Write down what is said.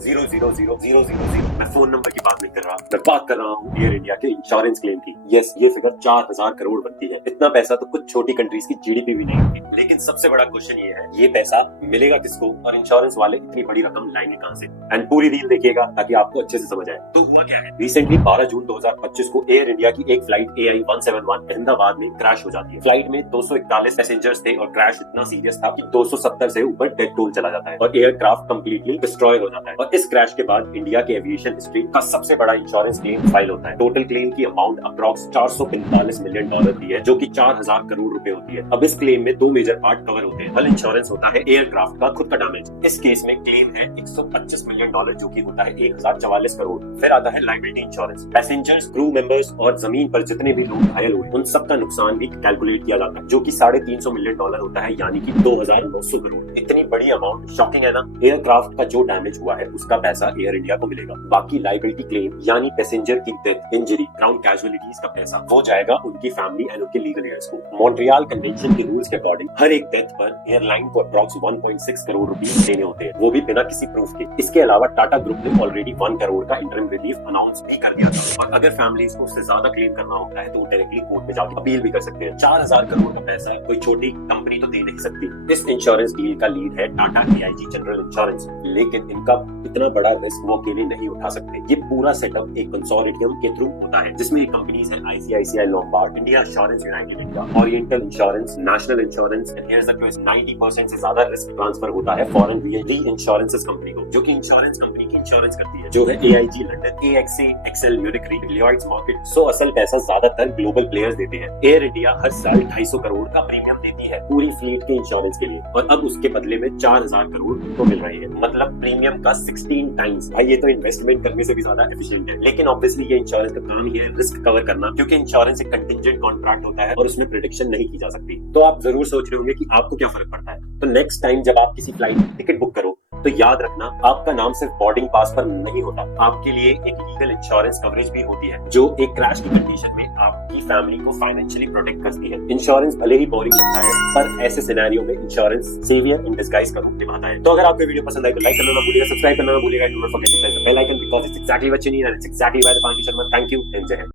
0.0000000। मैं phone number की बात नहीं कर रहा, मैं बात कर रहा हूँ एयर इंडिया के इंश्योरेंस क्लेम की। यस, ये फिगर 4000 करोड़ बनती है। इतना पैसा तो कुछ छोटी कंट्रीज की जीडीपी भी नहीं होती। लेकिन सबसे बड़ा क्वेश्चन ये है, ये पैसा मिलेगा किसको और इंश्योरेंस वाले इतनी बड़ी रकम लाएंगे कहां से? एंड पूरी रील देखिएगा ताकि आपको अच्छे से समझ आए। तो हुआ क्या है, रिसेंटली 12 जून 2025 को एयर इंडिया की एक फ्लाइट AI 171 अहमदाबाद में क्रैश हो जाती है। फ्लाइट में 241 पैसेंजर्स थे और क्रैश इतना सीरियस था कि 270 से ऊपर डेथ टोल चला जाता है और एयरक्राफ्ट कंप्लीटली डिस्ट्रॉय हो जाता है। और इस क्रैश के बाद इंडिया के एविएशन हिस्ट्री का सबसे बड़ा इंश्योरेंस क्लेम फाइल होता है। टोटल क्लेम की अमाउंट अप्रॉक्स $445 मिलियन की है, जो कि 4000 करोड़ रुपए होती है। अब इस क्लेम में दो मेजर पार्ट कवर होते हैं। पहला इंश्योरेंस होता है एयरक्राफ्ट का खुद का डैमेज। इस केस में क्लेम है $125 मिलियन, जो कि होता है 1044 करोड़। फिर आता है liability insurance. Passengers, crew members और जमीन पर जितने भी लोग घायल हुए उन सबका नुकसान भी कैलकुलेट किया जाता है, जो कि $350 मिलियन होता है, यानी कि 2900 करोड़। इतनी बड़ी अमाउंट शॉकिंग है ना। एयरक्राफ्ट का जो डैमेज हुआ है उसका पैसा एयर इंडिया को मिलेगा। बाकी लायबिलिटी क्लेम यानी पैसेंजर की डेथ, इंजरी, ग्राउंड कैजुअलिटीज का पैसा वो जाएगा उनकी फैमिली एंड उनके लीगल एयर्स को। मॉन्ट्रियल कन्वेंशन के रूल्स के अकॉर्डिंग हर एक डेथ पर एयरलाइन को अप्रॉक्स 1.6 करोड़ रुपए देने होते हैं, वो भी बिना किसी प्रूफ के। इसके अलावा टाटा ग्रुप ने ऑलरेडी 1 करोड़ का इंटरिम रिलीफ अनाउंस भी कर दिया था। और अगर फैमिलीज को उससे ज्यादा क्लेम करना होता है तो वो डायरेक्टली कोर्ट में जाकर अपील भी कर सकते हैं। 4000 करोड़ का पैसा कोई छोटी कंपनी तो दे नहीं सकती। इस इंश्योरेंस डील का लीड है टाटा AIG जनरल इंश्योरेंस, लेकिन इनका इतना बड़ा रिस्क वो अकेले नहीं उठा सकते। ये पूरा सेटअप एक कंसोर्टियम के थ्रू होता है, जिसमें कंपनीज है ICICI Lombard, India Assurance United India, Oriental Insurance, National Insurance. And here's the twist, 90% से ज्यादा रिस्क ट्रांसफर होता है फॉरेन री इंश्योरेंसेस कंपनी को, जो कि इंश्योरेंस कंपनी की इंश्योरेंस करती है, जो है AIG London, AXA, XL, Munich री, लियोइड्स मार्केट। सो असल पैसा ज्यादातर ग्लोबल प्लेयर्स देते हैं। एयर इंडिया हर साल 250 करोड़ का प्रीमियम देती है पूरी फ्लीट के इंश्योरेंस के लिए, और अब उसके बदले में 4000 करोड़ उनको मिल रही है, मतलब प्रीमियम का 16 टाइम्स। भाई ये तो इन्वेस्टमेंट करने से भी ज्यादा एफिशिएंट है। लेकिन ऑब्वियसली ये इंश्योरेंस का काम ही है रिस्क कवर करना, क्योंकि इंश्योरेंस एक कंटिंजेंट कॉन्ट्रैक्ट होता है और उसमें प्रेडिक्शन नहीं की जा सकती। तो आप जरूर सोच रहे होंगे कि आपको क्या फर्क पड़ता है। तो नेक्स्ट टाइम जब आप किसी फ्लाइट की टिकट बुक करो तो याद रखना, आपका नाम सिर्फ बोर्डिंग पास पर नहीं होता, आपके लिए एक लीगल इंश्योरेंस कवरेज भी होती है, जो एक क्रैश की कंडीशन में आपकी फैमिली को फाइनेंशियली प्रोटेक्ट करती है। इंश्योरेंस भले ही बोरिंग लगता है, पर ऐसे सिनेरियो में इंश्योरेंस सेवियर इन डिस्गाइज का रूप निभाता है। तो अगर आपको वीडियो पसंद आए तो लाइक करना ना भूलिएगा, सब्सक्राइब करना ना भूलिएगा, do not forget to press the bell icon because it's exactly what you need and it's exactly why the Panki Sharma. Thank you and जय हिंद।